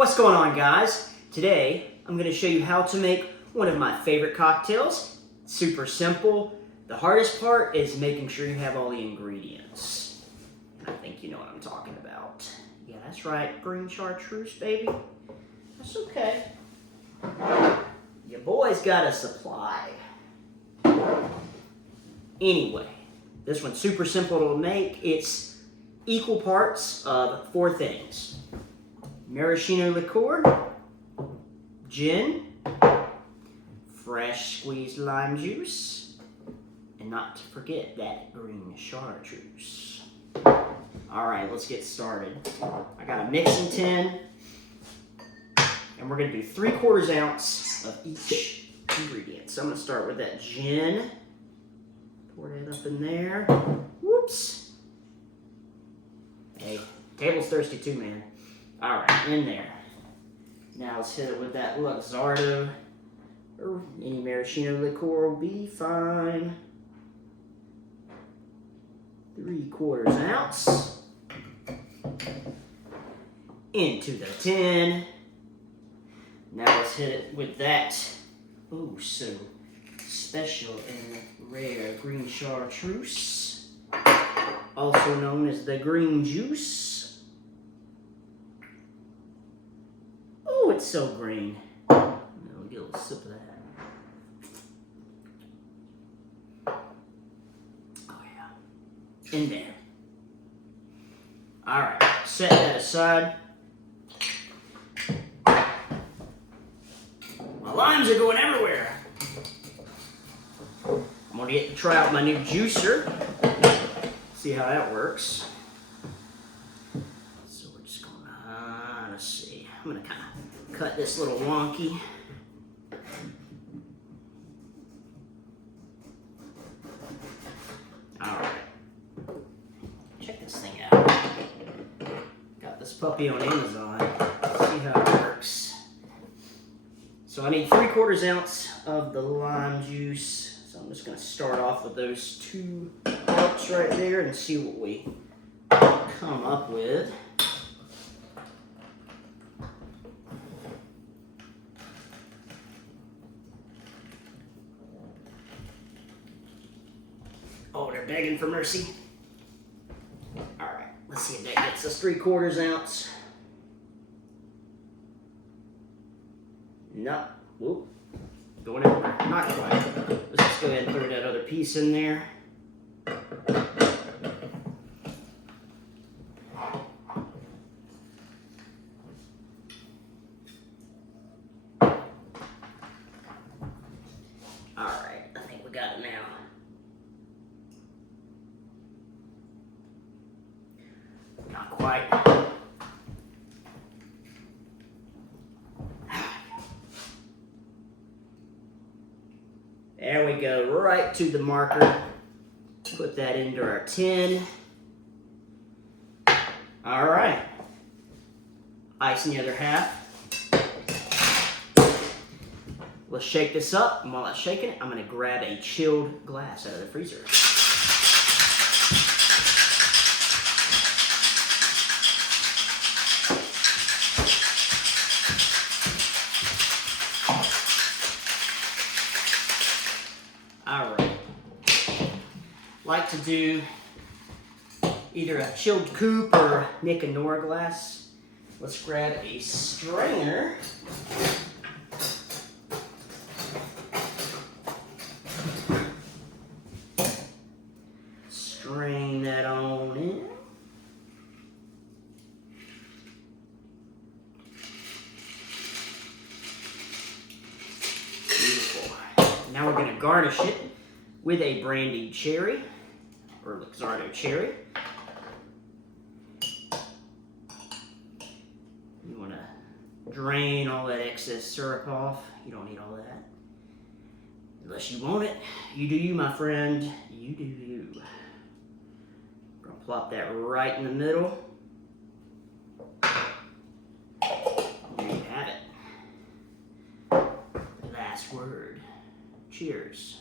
What's going on, guys? Today I'm going to show you how to make one of my favorite cocktails. Super simple. The hardest part is making sure you have all the ingredients. I think you know what I'm talking about. Yeah, that's right. Green Chartreuse, baby. That's okay. Your boy's got a supply. Anyway, this one's super simple to make. It's equal parts of 4 things. Maraschino liqueur, gin, fresh squeezed lime juice, and not to forget that green chartreuse. Alright, let's get started. I got a mixing tin, and we're going to do 3/4 ounce of each ingredient. So I'm going to start with that gin. Pour that up in there. Whoops. Hey, table's thirsty too, man. Alright, in there. Now let's hit it with that Luxardo, or any maraschino liqueur will be fine. 3/4 ounce. Into the tin. Now let's hit it with that, oh so special and rare green chartreuse, also known as the green juice. Oh, it's so green. I'll get a little sip of that. Oh yeah, in there. All right, set that aside. My limes are going everywhere. I'm gonna get to try out my new juicer. See how that works. So we're just gonna, let's see. I'm gonna kind of cut this little wonky. All right. Check this thing out. Got this puppy on Amazon. See how it works. So I need 3/4 ounce of the lime juice. So I'm just going to start off with those 2 parts right there and see what we come up with. Oh, they're begging for mercy. All right, let's see if that gets us 3/4 ounce. No, whoop, going everywhere. Not quite. Let's just go ahead and throw that other piece in there. All right, I think we got it now. Not quite. There we go, right to the marker. Put that into our tin. All right. Ice in the other half. Let's shake this up, and while I'm shaking it, I'm gonna grab a chilled glass out of the freezer. All right. Like to do either a chilled coupe or Nick and Nora glass. Let's grab a strainer. Strain that on in. Beautiful. Now we're going to garnish it with a brandied cherry, or Luxardo cherry. You want to drain all that excess syrup off. You don't need all that. Unless you want it, you do you, my friend. You do you. I'm going to plop that right in the middle. There you have it. Last word. Cheers.